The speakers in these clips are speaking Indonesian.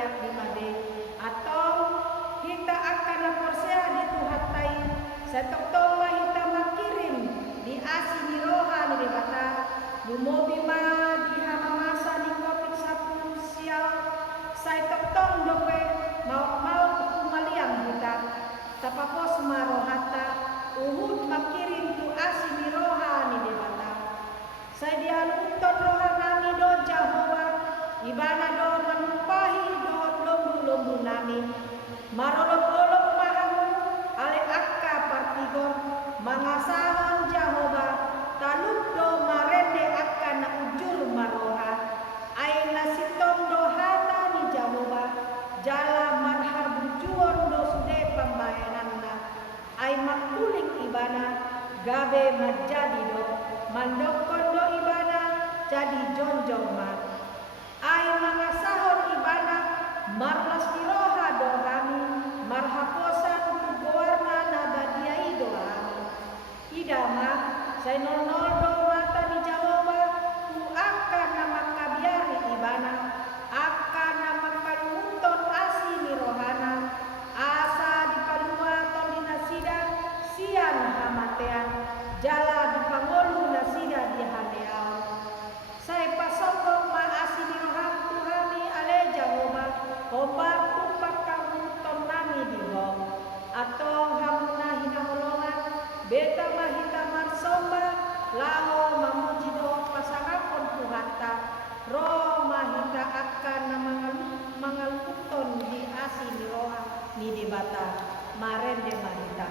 ayak di made atau kita akan persea di tuhatai setokto mahita makirim di asini roha di bata lumobima di hamamasa di kopik sapun sial sai toktong dope mau kumaliang kita tapapos marohata uhud makirim tu asini roha di bata sai dia luton roha nami do Jahova ibana do manumpahi do lombu-lombu nami marolok-olok mahamu ale akka partigor mangasahon Jahova taluk do marende akka na ujur maroha ay nasitong do hata ni Jahova jala marhar bujuon do sude pambayananna ay makulik ibana gabe majadi do mandokon do ibana jadi jonjong ma ay mangasahon ibana marlas diroha do kami marhaposan kugoarna nabadiai do kami idama say nonol do mata di Jahova ku akan nama kabiari ibana akan nama kaluton asi ni rohana asa di palua atau di nasida sian hamatean jala di pangolu nasida di haneau saya pasokong maasi di rohan Tuhami ale Jahova obat tupak kamuton nami di bom atau hamuna hinaholongan beta mahita marsomba lao mamuji do pasangapon Tuhata roh mahita akan mangaluton di asi di rohan ni di bata marende mahita.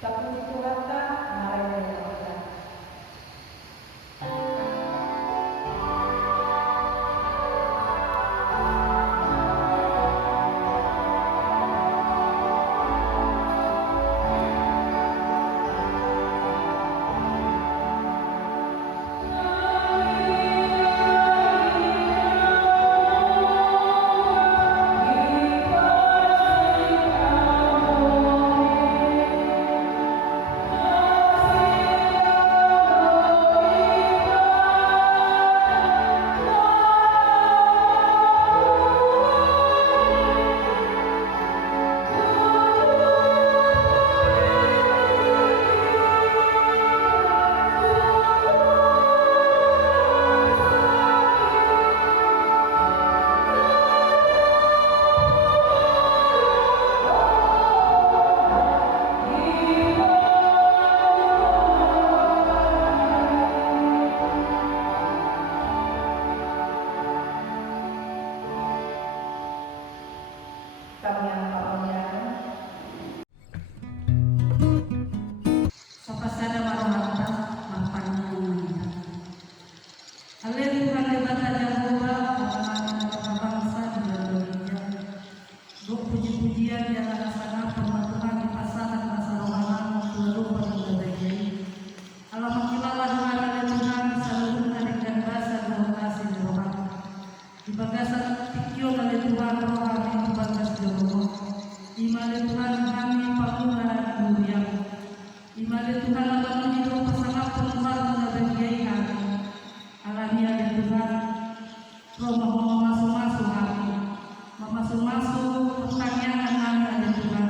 Tapos itu kata marah kita. Puji-pujian yang laksana pematuhan di pasangan masa rohanan seluruh pengguna Allah mengilalah Tuhan Tuhan seluruh dengan bahasa dan kasih rohan di bagasan tikyo oleh Tuhan rohani di bagas jodoh di mana Tuhan kami pamula dunia di mana Tuhan Allah menhidup pasangan pembantu dan kiai kami alamiah dan Tuhan roh mau masuk-masuk kami masuk-masuk pertanyaan kami ada Tuhan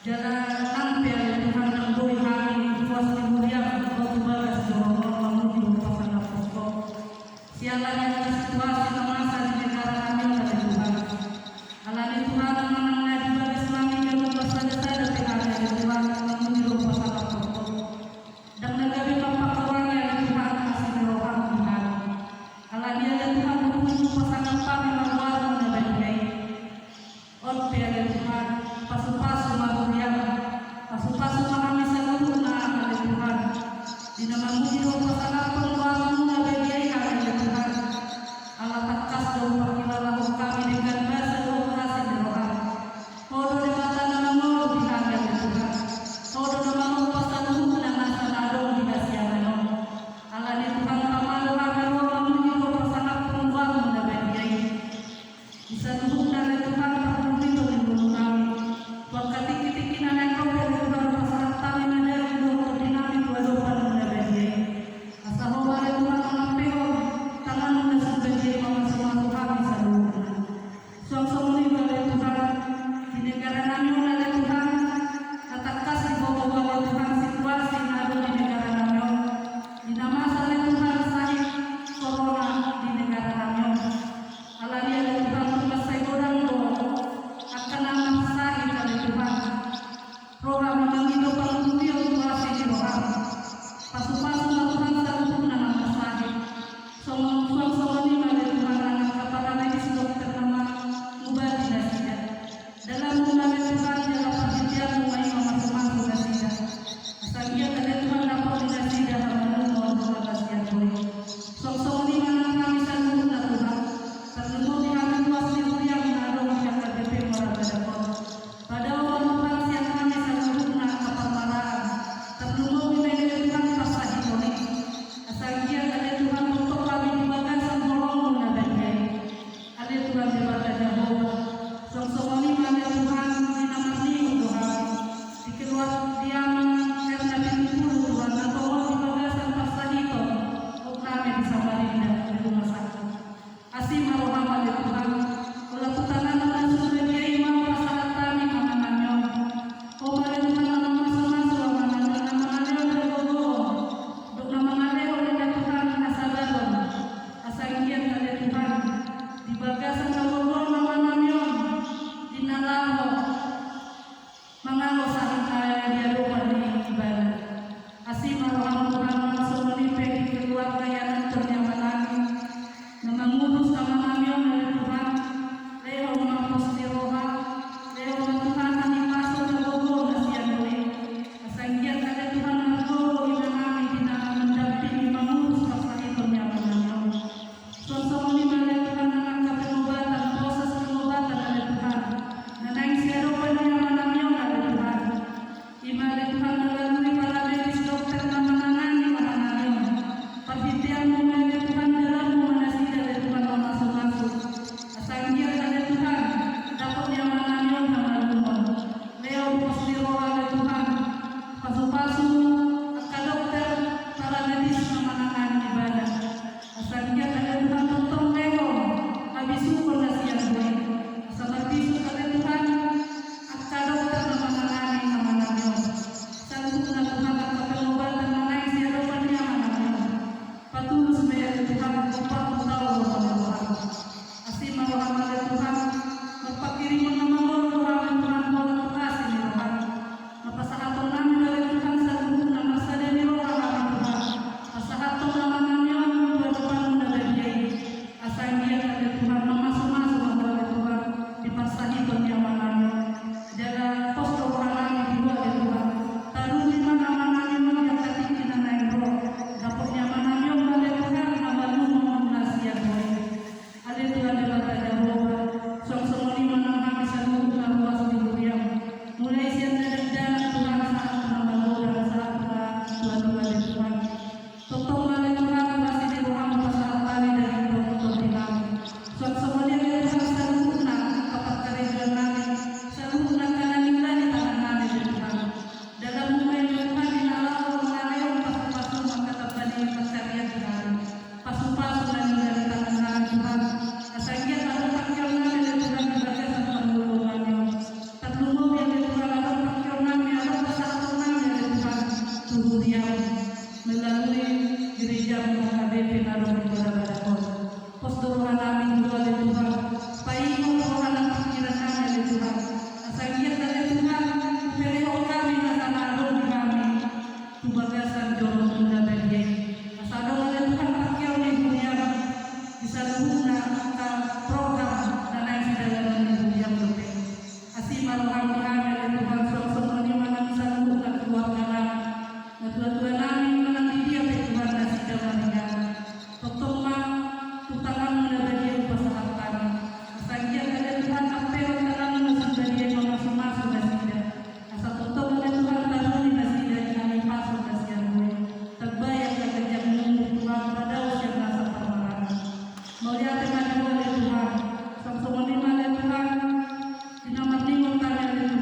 jalan sampai ada Tuhan memberi kami puas kemuliaan kau balas jodoh menuju pasangan pokok sialanya situasi masa di negara kami ada Tuhan alami Tuhan mengenai di bagas kami yang mempersadar ada Tuhan menuju pasangan pokok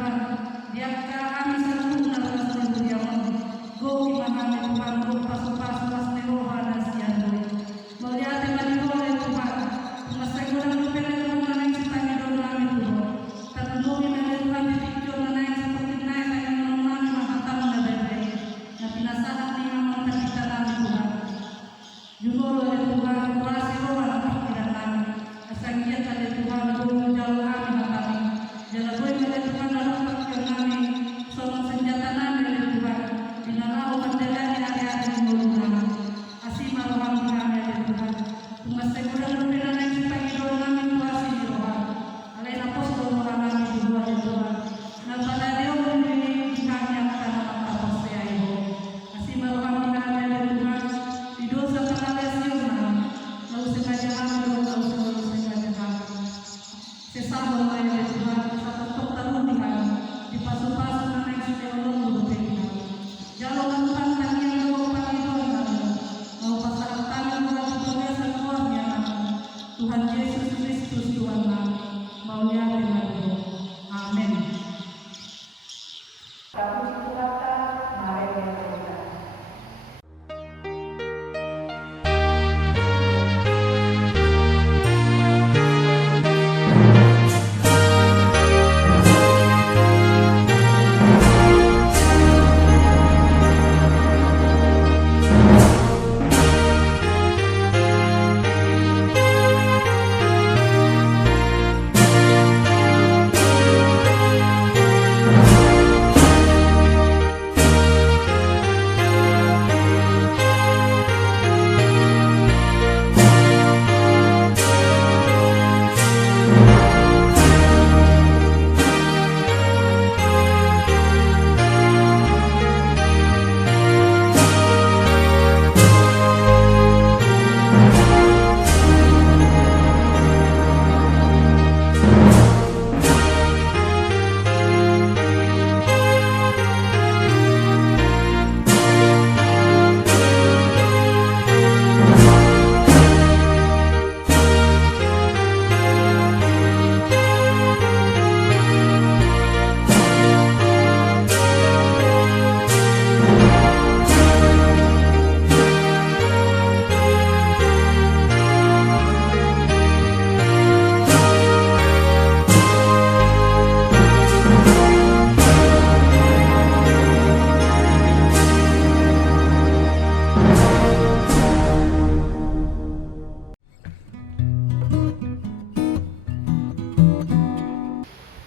Tuhan, biarkan kami satu nalar sendirian. Go gimana Tuhan, go pasu-pasu las neroha nasian Tuhan. Melihat yang boleh Tuhan, masa kurang lupa Tuhan naik setanya doa kami Tuhan. Terlebih dari Tuhan dipikir naik seperti naik yang menemani mahatam dan bebe. Nah pinasahan ni aman kita kami Tuhan. Juga oleh Tuhan kuasa roh dan pikiran kami. Asanggiat oleh Tuhan jauh jauh kami kami. Jangan boleh oleh Tuhan lalu pikiran kami. Soal senjata kami oleh Tuhan. Dinalau menjalani hari-hari di mulut kami. Asih malu kami oleh Tuhan. Masa kurang lupa naik setanya doa kami kuasa di Tuhan. Alai apostol kami di luar Tuhan. Pada dia memberi kami akan apa saya itu. Asih malu kami oleh Tuhan. Di dosa pengalasian kami. Lalu sengaja kami lalu sengaja kami. Sesama oleh Tuhan. Satu tok taruh di kami. Di pasu-pasu naik setiap orang dulu kami. Jalan Tuhan kami yang doa pagi doa kami. Mau pasang tangan buat biasa keluarnya kami. Tuhan Yesus Kristus Tuhan kami. Maunya dengan doa. Amin. Kamu kata, mari kita berdoa.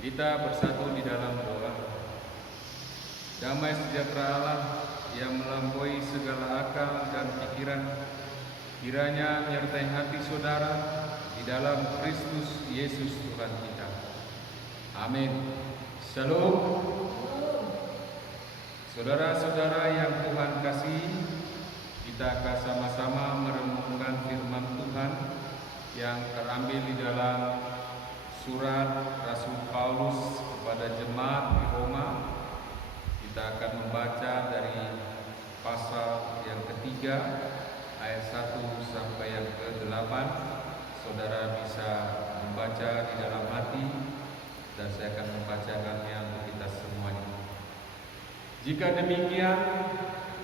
Kita bersatu di dalam doa. Damai sejahtera Allah yang melampaui segala akal dan pikiran, kiranya menyertai hati saudara di dalam Kristus Yesus Tuhan kita. Amin. Shalom. Saudara-saudara yang Tuhan kasihi, kita akan sama-sama merenungkan firman Tuhan yang terambil di dalam surat Rasul Paulus kepada jemaat di Roma. Kita akan membaca dari pasal yang ketiga ayat 1 sampai yang ke-8. Saudara bisa membaca di dalam hati dan saya akan membacakannya untuk kita semuanya. Jika demikian,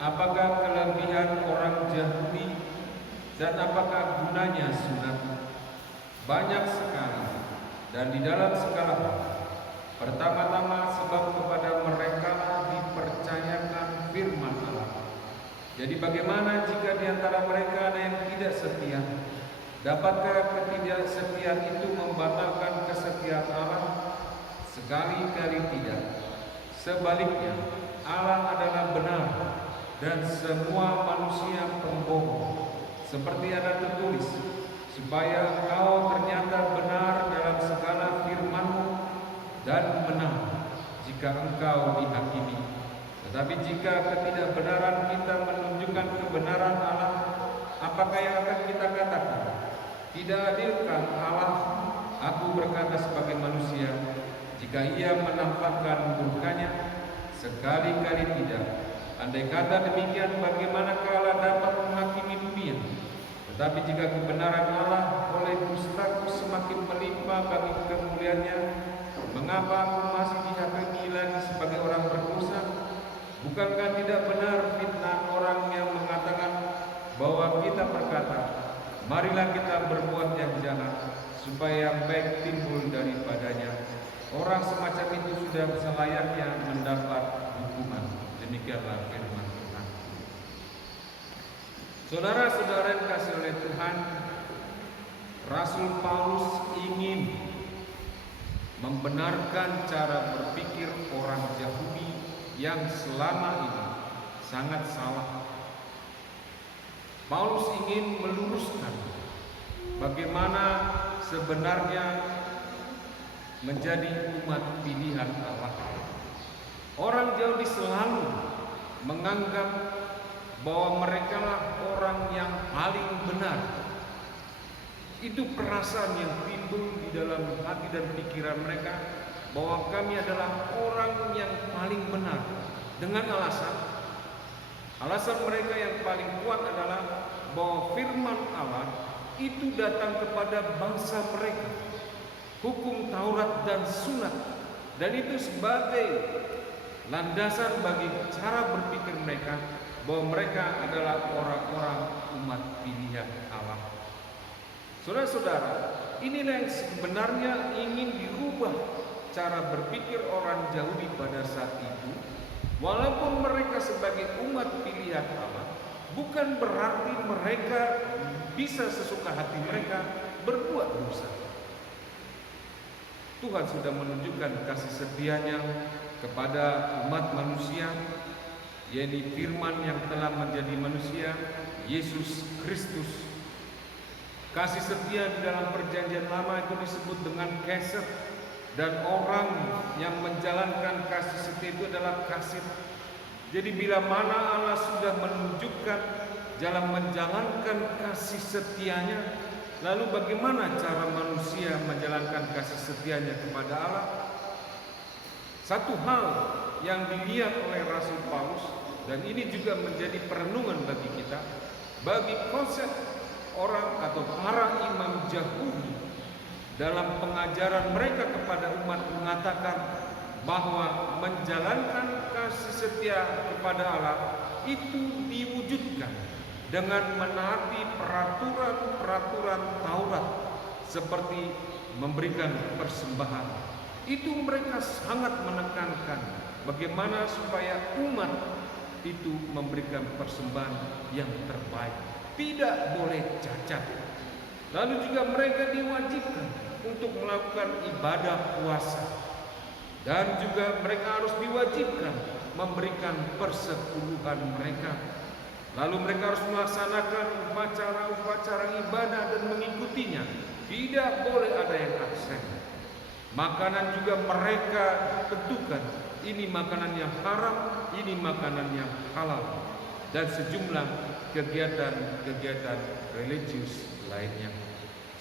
apakah kelebihan orang Yahudi dan apakah gunanya sunat? Banyak sekali. Dan di dalam skala pertama-tama sebab kepada mereka dipercayakan firman Allah. Jadi bagaimana jika di antara mereka ada yang tidak setia? Dapatkah ketidaksetiaan itu membatalkan kesetiaan Allah? Sekali-kali tidak. Sebaliknya, Allah adalah benar dan semua manusia pembohong. Seperti ada tertulis, supaya engkau ternyata benar dalam segala firman-Mu dan menang jika engkau dihakimi. Tetapi jika ketidakbenaran kita menunjukkan kebenaran Allah, apakah yang akan kita katakan? Tidak adilkah Allah? Aku berkata sebagai manusia, jika Ia menampakkan murkanya? Sekali-kali tidak. Andai kata demikian, bagaimanakah Allah dapat menghakimi dunia? Tetapi jika kebenaran Allah oleh dustaku semakin melimpah bagi kemuliaannya, mengapa aku masih dihakimi bahwa kita berkata, marilah kita berbuat yang jahat, supaya yang baik timbul daripadanya. Orang semacam itu sudah selayaknya mendapat hukuman. Demikianlah firman Tuhan. Saudara-saudara yang dikasihi oleh Tuhan, Rasul Paulus ingin membenarkan cara berpikir orang Yahudi yang selama ini sangat salah. Paulus ingin meluruskan bagaimana sebenarnya menjadi umat pilihan Allah. Orang Yahudi selalu menganggap bahwa mereka lah orang yang paling benar. Itu perasaan yang timbul di dalam hati dan pikiran mereka, bahwa kami adalah orang yang paling benar. Dengan alasan mereka yang paling kuat adalah bahwa firman Allah itu datang kepada bangsa mereka, hukum Taurat dan Sunat, dan itu sebagai landasan bagi cara berpikir mereka bahwa mereka adalah orang-orang umat pilihan Allah. Saudara-saudara, inilah yang sebenarnya ingin dirubah cara berpikir orang Yahudi pada saat itu. Walaupun mereka sebagai umat pilihan Allah, bukan berarti mereka bisa sesuka hati mereka berbuat dosa. Tuhan sudah menunjukkan kasih setia-Nya kepada umat manusia, yaitu firman yang telah menjadi manusia, Yesus Kristus. Kasih setia di dalam perjanjian lama itu disebut dengan keset, dan orang yang menjalankan kasih setia itu adalah kasih. Jadi bila mana Allah sudah menunjukkan jalan menjalankan kasih setianya, lalu bagaimana cara manusia menjalankan kasih setianya kepada Allah? Satu hal yang dilihat oleh Rasul Paulus, dan ini juga menjadi perenungan bagi kita, bagi konsep orang atau para imam Yahudi dalam pengajaran mereka kepada umat mengatakan bahwa menjalankan kasih setia kepada Allah itu diwujudkan dengan menaati peraturan Taurat, seperti memberikan persembahan. Itu mereka sangat menekankan bagaimana supaya umat itu memberikan persembahan yang terbaik, tidak boleh cacat. Lalu juga mereka diwajibkan untuk melakukan ibadah puasa, dan juga mereka harus diwajibkan memberikan persepuluhan mereka. Lalu mereka harus melaksanakan upacara-upacara ibadah dan mengikutinya. Tidak boleh ada yang absen. Makanan juga mereka tentukan, ini makanan yang haram, ini makanan yang halal, dan sejumlah kegiatan-kegiatan religius lainnya.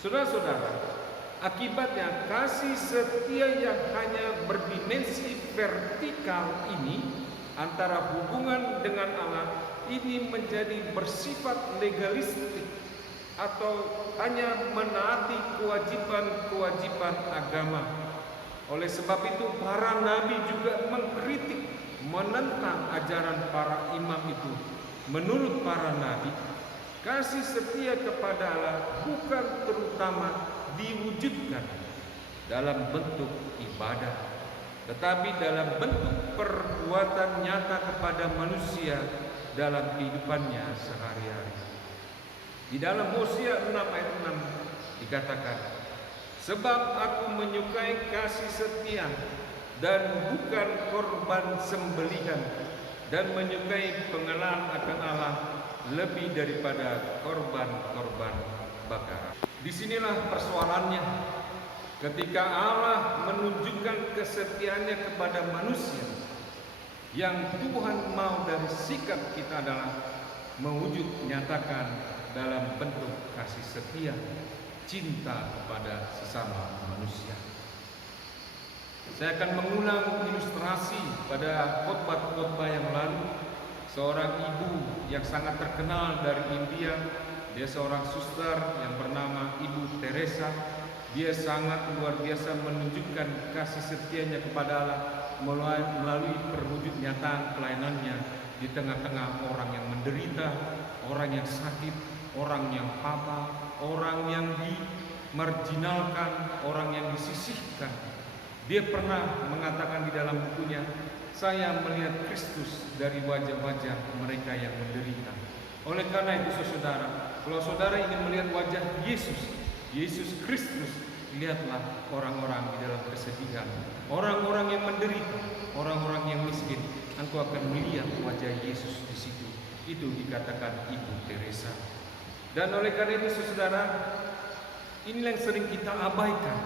Saudara-saudara, akibatnya kasih setia yang hanya berdimensi vertikal ini antara hubungan dengan Allah ini menjadi bersifat legalistik atau hanya menaati kewajiban-kewajiban agama. Oleh sebab itu para nabi juga mengkritik, menentang ajaran para imam itu. Menurut para nabi, kasih setia kepada Allah bukan terutama diwujudkan dalam bentuk ibadah, tetapi dalam bentuk perbuatan nyata kepada manusia dalam kehidupannya sehari-hari. Di dalam Hosea 6 ayat 6 dikatakan, sebab aku menyukai kasih setia dan bukan korban sembelihan, dan menyukai pengenalan akan Allah lebih daripada korban-korban bakaran. Disinilah persoalannya. Ketika Allah menunjukkan kesetiaannya kepada manusia, yang Tuhan mau dari sikap kita adalah mewujud nyatakan dalam bentuk kasih setia, cinta kepada sesama manusia. Saya akan mengulang ilustrasi pada khotbah-khotbah yang lalu. Seorang ibu yang sangat terkenal dari India, dia seorang suster yang bernama Ibu Teresa. Dia sangat luar biasa menunjukkan kasih setianya kepada Allah melalui perwujud nyataan pelayanannya di tengah-tengah orang yang menderita, orang yang sakit, orang yang papa, orang yang dimarginalkan, orang yang disisihkan. Dia pernah mengatakan di dalam bukunya, saya melihat Kristus dari wajah-wajah mereka yang menderita. Oleh karena itu saudara, kalau saudara ingin melihat wajah Yesus Kristus, lihatlah orang-orang di dalam kesedihan, orang-orang yang menderita, orang-orang yang miskin. Engkau akan melihat wajah Yesus di situ. Itu dikatakan Ibu Teresa. Dan oleh karena itu saudara, inilah yang sering kita abaikan.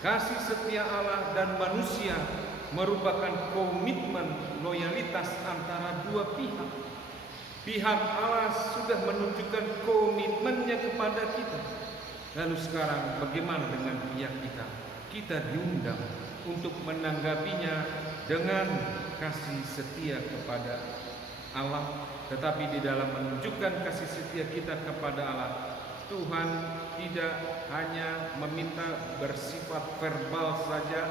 Kasih setia Allah dan manusia merupakan komitmen loyalitas antara dua pihak. Pihak Allah sudah menunjukkan komitmennya kepada kita. Lalu sekarang bagaimana dengan pihak kita? Kita diundang untuk menanggapinya dengan kasih setia kepada Allah. Tetapi di dalam menunjukkan kasih setia kita kepada Allah, Tuhan tidak hanya meminta bersifat verbal saja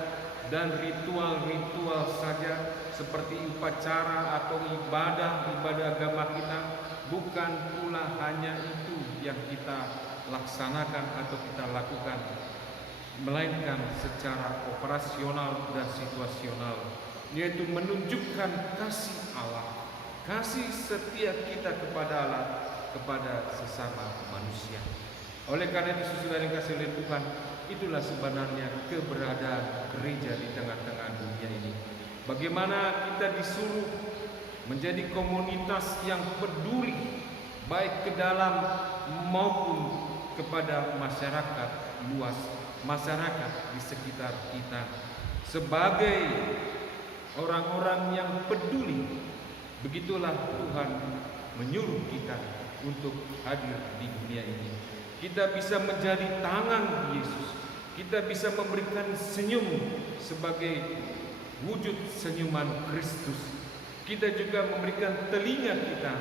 dan ritual-ritual saja seperti upacara atau ibadah agama kita. Bukan pula hanya itu yang kita laksanakan atau kita lakukan, melainkan secara operasional dan situasional, yaitu menunjukkan kasih Allah, kasih setia kita kepada Allah, kepada sesama manusia. Oleh karena itu saudara yang kasih oleh Tuhan, itulah sebenarnya keberadaan gereja di tengah-tengah dunia ini. Bagaimana kita disuruh menjadi komunitas yang peduli baik ke dalam maupun kepada masyarakat luas, masyarakat di sekitar kita. Sebagai orang-orang yang peduli, begitulah Tuhan menyuruh kita untuk hadir di dunia ini. Kita bisa menjadi tangan Yesus. Kita bisa memberikan senyum sebagai wujud senyuman Kristus. Kita juga memberikan telinga kita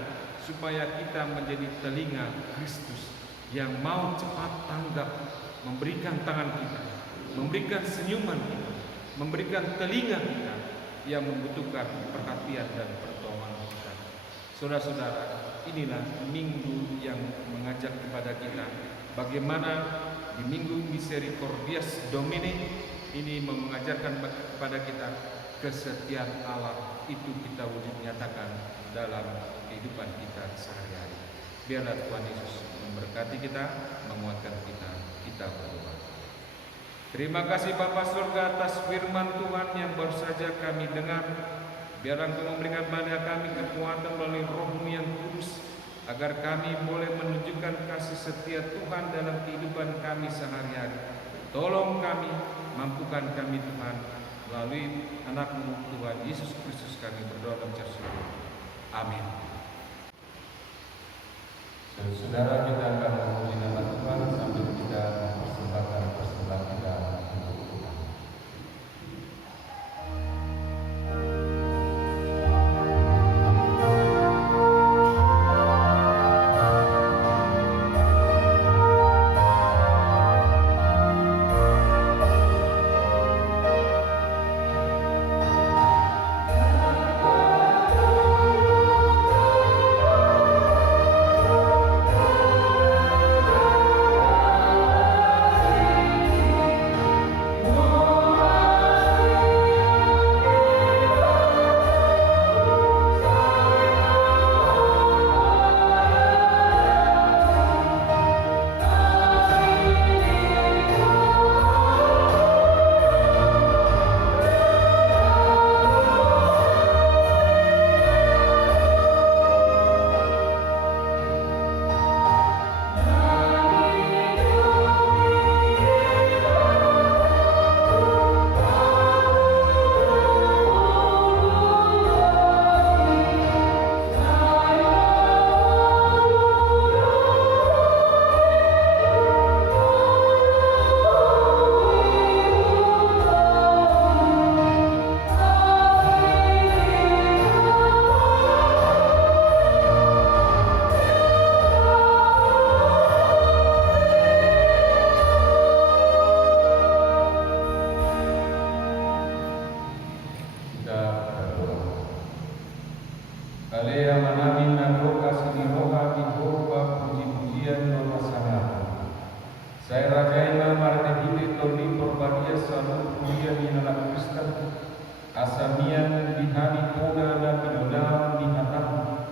supaya kita menjadi telinga Kristus yang mau cepat tanggap, memberikan tangan kita, memberikan senyuman kita, memberikan telinga kita yang membutuhkan perhatian dan pertolongan kita. Saudara-saudara, inilah minggu yang mengajak kepada kita bagaimana di minggu Misericordias Domini ini mengajarkan kepada kita kesetiaan Allah itu kita wujud nyatakan dalam kehidupan kita sehari-hari. Biarlah Tuhan Yesus memberkati kita, menguatkan kita. Kita berdoa. Terima kasih Bapa Surga atas firman Tuhan yang baru saja kami dengar. Biarlah Engkau memberikan pada kami kekuatan melalui Roh-Mu yang kudus, agar kami boleh menunjukkan kasih setia Tuhan dalam kehidupan kami sehari-hari. Tolong kami, mampukan kami Tuhan, melalui anak-Mu Tuhan Yesus Kristus kami berdoa dan bersyukur. Amin. Saudara, kita akan memuji nama Tuhan sambil kita mempersembahkan persembahan kita untuk Tuhan. Kalea manamin na roka sini roha di roha puji Saya rajaina martehile toni porbadia salu kuria ni nalak Kristen asamian bihani puna na pinodam ni hatamu.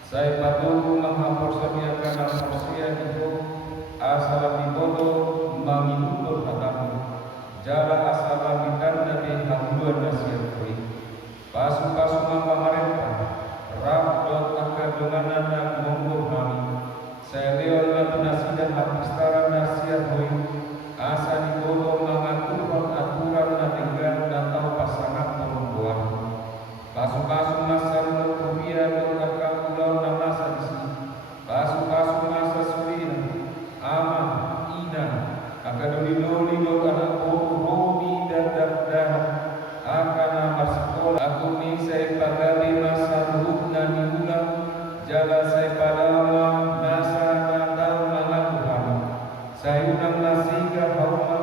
Saya patuh mahaporsadia kana porsia itu asal dibodo maminutur hatamu. Jala asal mitanda be haluan nasiat koi. Pasu-pasu mamarenta rabdot akadonganan na monggo kami. Saya leon na tunasidan hapistara nasiat koi. Asa dibodo mangaturkan aturan na tinggal dan tahu pasangan perempuan. Pasu-pasu masa rupiah dan kakulon na masa disi. Pasu-pasu masa sulina ama ina akadoni-doni do kana robi dan dardah akana masikola aku ni saya pagari masa hudna niula jala saya padama nasa nandal malakuhan saya unang nasiga hauma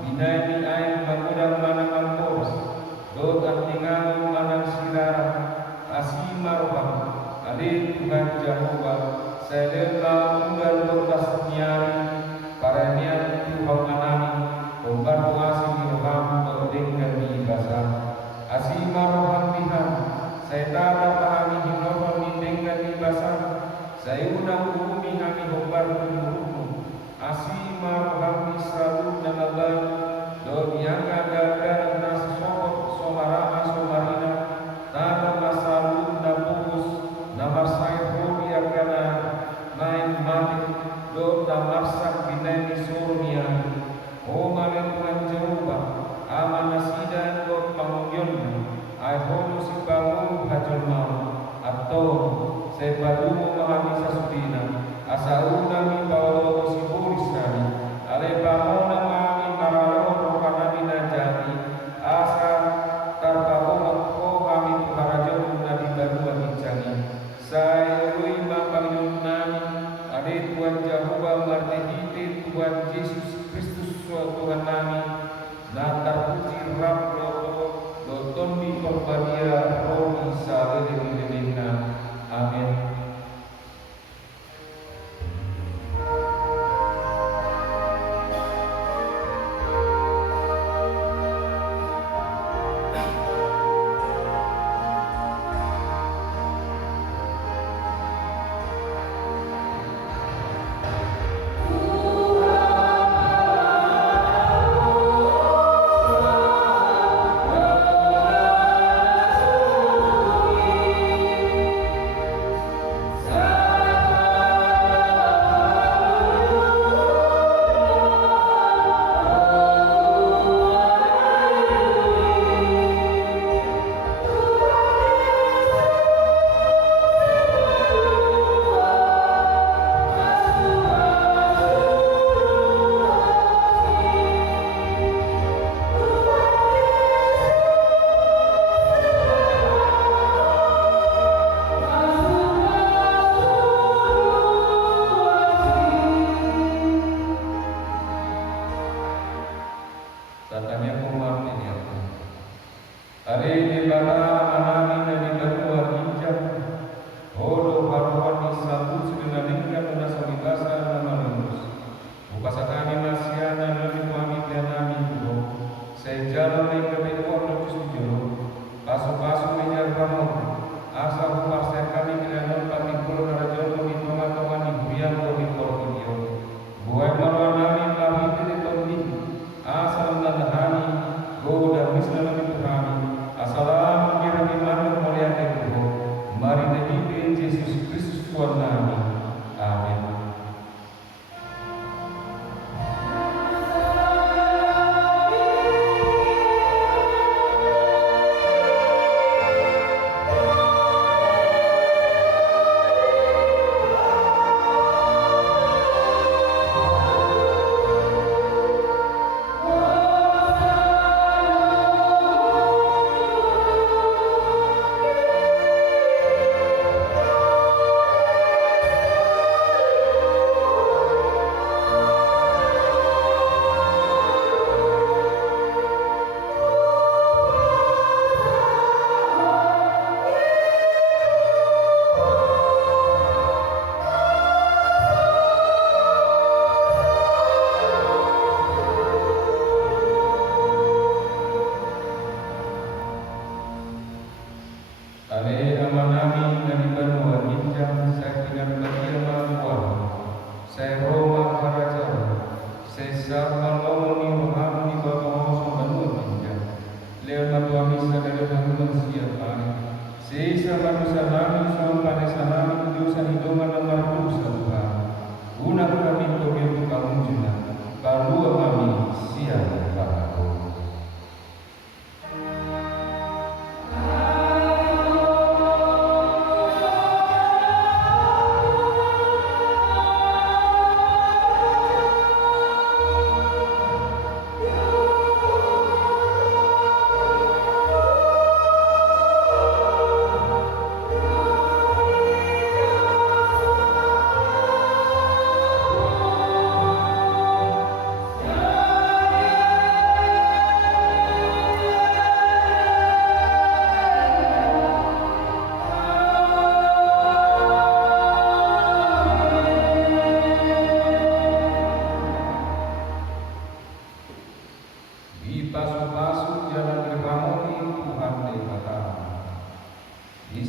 binaini air mangudang manang pos do tinggal manang sirara asimarwah alih Tuhan Jehovah saya lela unggal dotas nyari para niat Tuhan anani Ombar pengasih Tuhan berdengkan di basah asimarwah Tuhan saya tada pahami hinopan dengkan di basah saya undang bumi kami ombar penyuruhmu asimarwah selalu nalalai do biangga dagang nasi sobot somarama somarina tada masalu nabukus namar saya hobi akana main mati do namar sak binai surnia o malen Tuhan Jehovah aman nasidan do pangyon ai hono si bangun hajul mau atau saya padumu mahami sasudina asa unami bawalo si buris kami ale pamona mami maralo kanami najati asa tarpahoma ko kami harajon na di barua bincani saya lui mapangyon nami ade Tuhan Jehovah martehite Tuhan Yesus Kristus Tuhan nami na terpuji rab do tondi korbadia rohi salele amin. Tuhan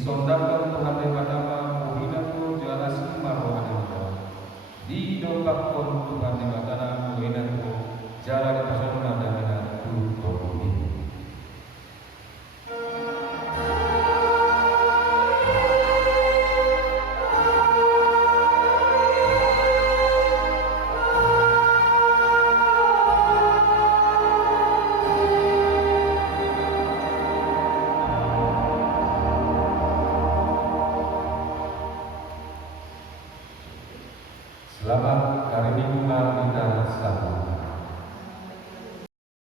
Disondakan Tuhan daripada muhinanku jalasi marohana. Didongkapkan Tuhan daripada muhinanku jala persona dengan tutobi. Selamat hari Minggu kita satu.